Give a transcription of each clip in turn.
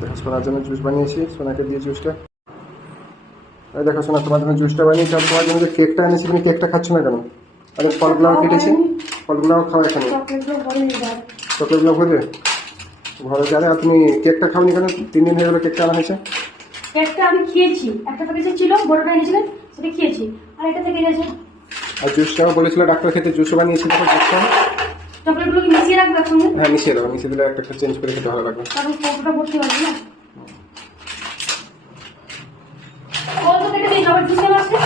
দেখো সোনার জন্য জুস বানিয়েছি, সোনাকে দিয়ে জুসটা। এই দেখো সোনা, তোমার জন্য জুসটা বানিয়েছি। আর তোমার জন্য যে কেকটা এনেছি, তুমি কেকটা খাচ্ছ না কেন? আর ফলগুলো কেটেছি, ফলগুলো খাও এখানে। চকলেটগুলো ভরবে, ঘরে যাবে। আর তুমি কেকটা খাওনি কেন? 3 দিন হয়ে গেলো কেকটা আনা হয়েছে। কেকটা আমি খেয়েছি, একটা প্যাকেট ছিল, বড়টা এনেছিলেন, সেটা খেয়েছি, আর এটা থেকে গেছে। আর জুসটাও বলেছিল ডাক্তার খেতে, জুসও বানিয়েছি। দেখো জুসটা চকলেটগুলো কি মিশিয়ে রাখবে একসঙ্গে? হ্যাঁ মিশিয়ে দাও, মিশিয়ে দিলে একটা চেঞ্জ করে খেতে ভালো লাগবে। তারপর কতটা ভর্তি পারবে না। কত থেকে দিই আবার জুস কেন আসছে?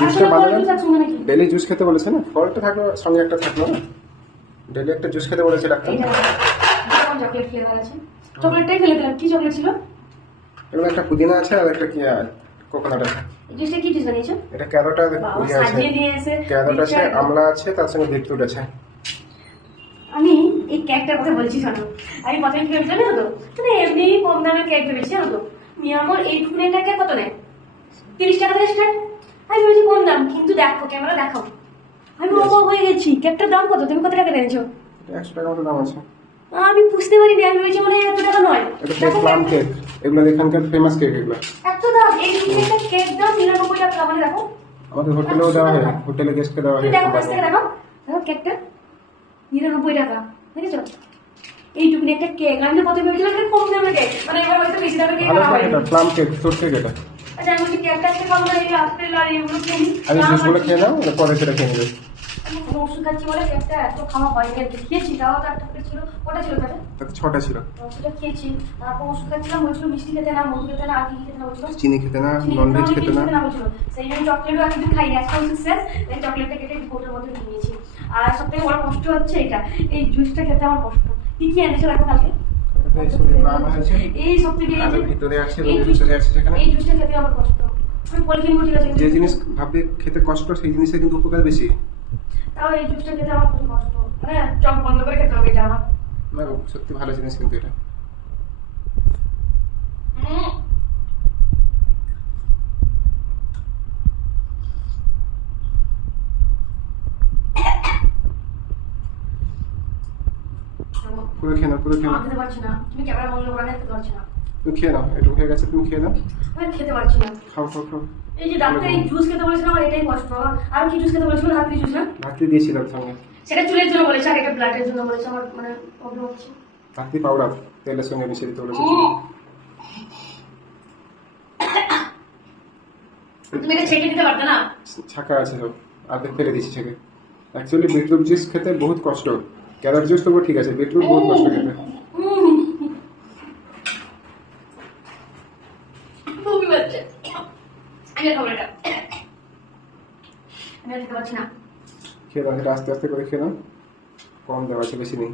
জুসটা বানানো নাকি ডেলি জুস খেতে বলেছে না, ফলটা থাকলো সঙ্গে একটা থাকলো না, ডেলি একটা জুস খেতে বলেছে ডাক্তার। চকলেট ফ্লেভার আছে, চকলেটটাই ফেলে দিলাম। কি চকলেট ছিল? এগুলো একটা পুদিনা আছে আর একটা কি কোকোনাট আছে। জুসটা কি জুস বানিয়েছো? এটা ক্যারোটা আছে, সাজিয়ে নিয়ে এসে ক্যারোট আছে, আমলা আছে, তার সঙ্গে বিটরুট আছে। আমি এই কেকটার কথা বলছি শোনো। আমি প্রথমে কি ভেবেছি জানো তো, মানে এমনি কম দামের কেক ভেবেছি জানো তো। আমার এই টুকুনের কেক কত নেয়? 30 টাকা থেকে স্টার্ট। আমি ভেবেছি কম দাম, কিন্তু দেখো ক্যামেরা দেখাও, আমি অবাক হয়ে গেছি। কেকটার দাম কত? তুমি কত টাকা নিয়েছো? 100 টাকা মতো দাম আছে। আমি বুঝতে পারিনি, আমি ভেবেছি মানে এত টাকা নয়। এটা প্লাম কেক, এগুলো এখানকার ফেমাস কেক এগুলো। এত দাম? এই টুকুনের কেক দাম 99 টাকা। মানে দেখো আমাদের হোটেলেও দেওয়া হয়, হোটেলে গেস্টকে দেওয়া হয়। দেখো কাছ থেকে দেখো, দেখো কেকটা 99 টাকা, দেখেছো? এইটুকুনি একটা কেক। আমি তো প্রথমে ভেবেছিলাম এটা কম দামের কেক, মানে এবার হয়তো বেশি দামের কেক ভালো খাওয়া হয়। এটা প্লাম কেক, ছোট কেক এটা। আচ্ছা আমি কেকটা একটা খাবো না, এই আপেল আর এগুলো খেয়ে নিই। আমি জুসগুলো খেয়ে নাও, পরে সেটা খেয়ে নেবে। আমি কোনো ওষুধ খাচ্ছি বলে কেকটা এত খাওয়া হয়নি আর কি। খেয়েছি, তাও তো একটা ছিল, ওটা ছিল তাহলে তাতে 6টা ছিল। সেটা খেয়েছি। তারপর ওষুধ খাচ্ছিলাম, বলছিল মিষ্টি খেতে না, মধু খেতে না, আর কি খেতে না বলছিল, চিনি খেতে না, ননভেজ খেতে না বলছিল। সেই জন্য চকলেটও একদিন খাই, একটা ওষুধ শেষ, এই চকলেটটা কেটে কোটের মধ্যে নিয়েছি। আর সব থেকে বড় কষ্ট হচ্ছে এটা, এই জুসটা খেতে আমার কষ্ট। কি কি এনেছো দেখো কালকে? এই সব থেকে ভিতরে আছে, এই জুসটা খেতে আমার কষ্ট। আমি পলিথিন ঠিক আছে, যে জিনিস ভাববে খেতে কষ্ট, সেই জিনিসের কিন্তু উপকার বেশি। তাও এই জুসটা খেতে আমার খুব কষ্ট, মানে চক বন্ধ করে খেতে হবে এটা আমার। না সত্যি ভালো জিনিস কিন্তু এটা। পুরো খেয়ে নাও, পুরো খেয়ে নাও। খেতে পারছি না, তুমি ক্যামেরা বন্ধ করে খেতে পারছি না। তুমি খেয়ে নাও, একটু হয়ে গেছে, তুমি খেয়ে নাও। আমি খেতে পারছি না। খাও খাও খাও। এই যে ডাক্তার এই জুস খেতে বলেছিল, আমার এটাই কষ্ট। আর কি জুস খেতে বলেছিল? রাত্রি জুস না, রাত্রি দিয়েছিলাম সঙ্গে। সেটা চুলের জন্য বলেছে, আর এটা ব্লাডের জন্য বলেছে। আমার মানে প্রবলেম হচ্ছে। রাত্রি পাউডার তেলের সঙ্গে মিশিয়ে দিতে বলেছে। তুমি এটা ছেঁকে দিতে পারতে না? ছাকা আছে সব, আর্ধেক ফেলে দিচ্ছি ছেঁকে। অ্যাকচুয়ালি বিটরুট জুস খেতে বহুত কষ্ট, ক্যারট জুস তবু ঠিক আছে, বিটরুট বহুত কষ্ট খেতে। খুবই বাচ্চা, আমি খাবো এটা, আমি খেতে পারছি না। খেয়ে দাও, সেটা আস্তে আস্তে করে খেয়ে নাও। কম দেওয়া আছে, বেশি নেই।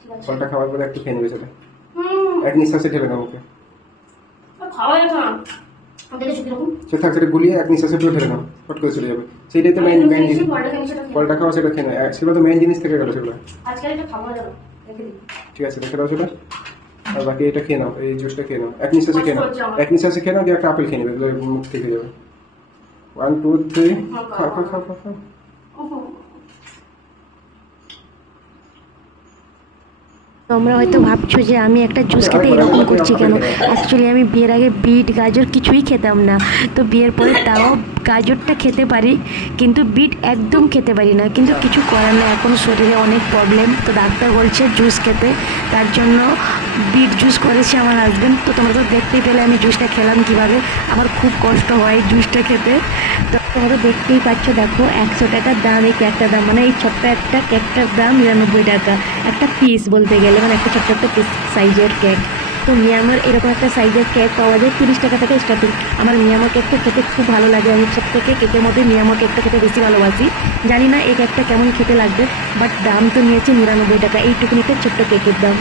ঠিক আছে, ফলটা খাওয়ার পরে একটু খেয়ে নেবে সেটা, এক নিঃশ্বাসে ঢেলে নাও মুখে। খাওয়া যেত না, দেখেছো কিরকম সে থাক, সেটা গুলিয়ে এক নিঃশ্বাসে পুরো ঢেলে নাও, ফট করে চলে যাবে। সেইটাই তো মেইন জিনিস। ফলটা খাওয়া, সেটা খেয়ে নাও, সেগুলো তো মেইন জিনিস থেকে গেলো সেগুলো। আজকাল এটা খাবো না, রেখে দিই। ঠিক আছে, রেখে দাও সেটা। আর বাকি এটা খেয়ে নাও, এই জুসটা খেয়ে নাও, এক নিঃশ্বাসে খেয়ে নাও, এক নিঃশ্বাসে খেয়ে নাও, দিয়ে একটা আপেল খেয়ে নেবে, মুখ থেকে যাবে। 1 2 3 খাও খাও খাও খাও খাও। তোমরা হয়তো ভাবছো যে আমি একটা জুস খেতে এরকম করছি কেন। অ্যাকচুয়ালি আমি বিয়ের আগে বিট গাজর কিছুই খেতাম না, তো বিয়ের পরে তাও গাজরটা খেতে পারি, কিন্তু বিট একদম খেতে পারি না। কিন্তু কিছু করার না, এখন শরীরে অনেক প্রবলেম, তো ডাক্তার বলছে জুস খেতে, তার জন্য বিট জুস করেছে আমার হাজব্যান্ড। তো তোমরা তো দেখতেই পেলে আমি জুসটা খেলাম কীভাবে, আমার খুব কষ্ট হয় জুসটা খেতে। তো তোমরা দেখতেই পাচ্ছ, দেখো 100 টাকার দাম এই কেকটার দাম, মানে এই ছোট্ট একটা কেকটার দাম 99 টাকা একটা পিস বলতে গেলে, মানে একটা ছোট্ট একটা পিস সাইজের কেক। তো মিয়ামার এরকম একটা সাইজের কেক পাওয়া যায় 30 টাকা থেকে স্টার্টিং। আমার মিয়ামার কেকটা খেতে খুব ভালো লাগে, আমি সব থেকে কেকের মধ্যে মিয়ামার কেকটা খেতে বেশি ভালোবাসি। জানি না এই কেকটা কেমন খেতে লাগবে, বাট দাম তো নিয়েছে 99 টাকা এইটুকুনি একটা ছোট্ট কেকের দাম।